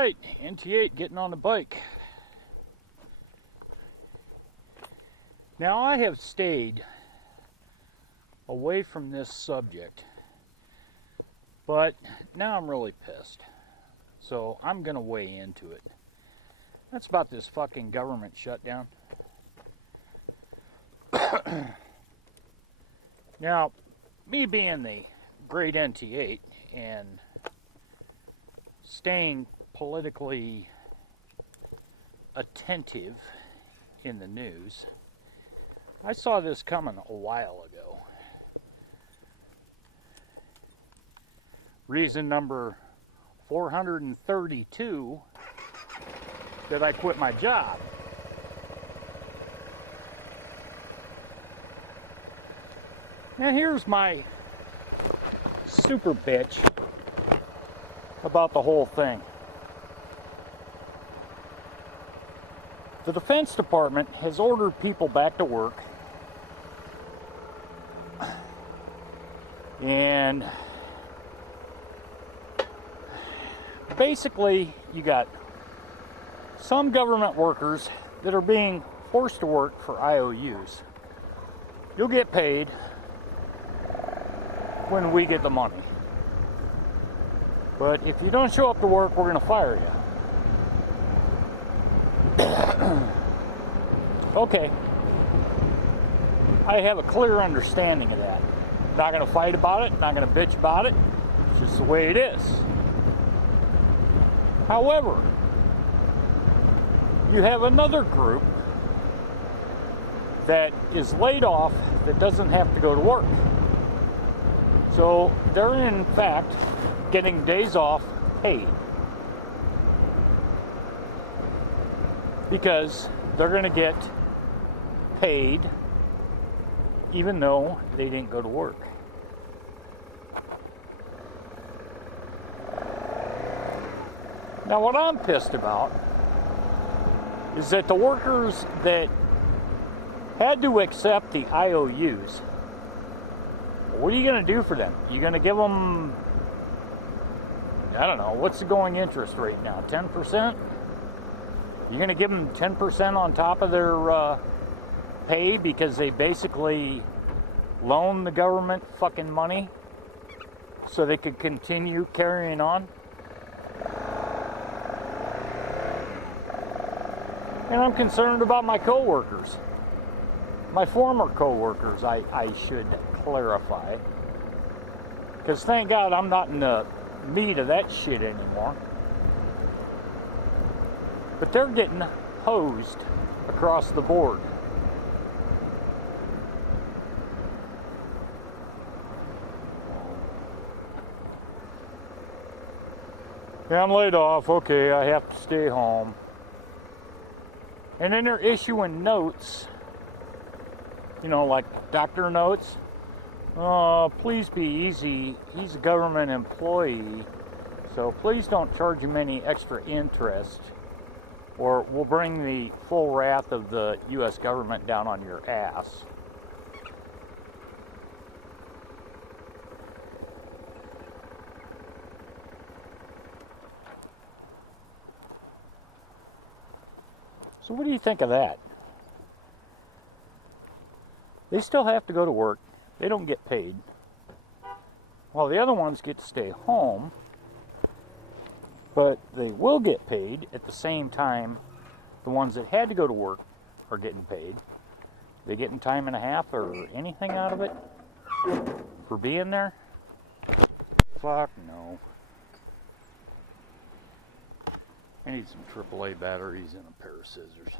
Alright, NT8 getting on the bike. Now I have stayed away from this subject, but now I'm really pissed. So I'm going to weigh into it. That's about this fucking government shutdown. Now, me being the great NT8 and staying politically attentive in the news, I saw this coming a while ago. Reason number 432 that I quit my job. Now here's my super bitch about the whole thing. The Defense Department has ordered people back to work, and basically you got some government workers that are being forced to work for IOUs. You'll get paid when we get the money. But if you don't show up to work, we're going to fire you. Okay. I have a clear understanding of that. Not going to fight about it, not going to bitch about it. It's just the way it is. However, you have another group that is laid off that doesn't have to go to work. So they're in fact getting days off paid, because they're going to get paid even though they didn't go to work. Now what I'm pissed about is that the workers that had to accept the IOUs, what are you going to do for them? You're going to give them, I don't know, what's the going interest rate now? 10%? You're going to give them 10% on top of their pay because they basically loaned the government fucking money so they could continue carrying on? And I'm concerned about my coworkers. My former coworkers, I should clarify. Because thank God I'm not in the meat of that shit anymore. But they're getting hosed across the board. Yeah, I'm laid off. Okay, I have to stay home. And then they're issuing notes, you know, like doctor notes. Please be easy. He's a government employee, so please don't charge him any extra interest, or we'll bring the full wrath of the U.S. government down on your ass. So what do you think of that? They still have to go to work. They don't get paid. While the other ones get to stay home, but they will get paid at the same time. The ones that had to go to work are getting paid. They getting time and a half or anything out of it for being there? Fuck no. I need some AAA batteries and a pair of scissors.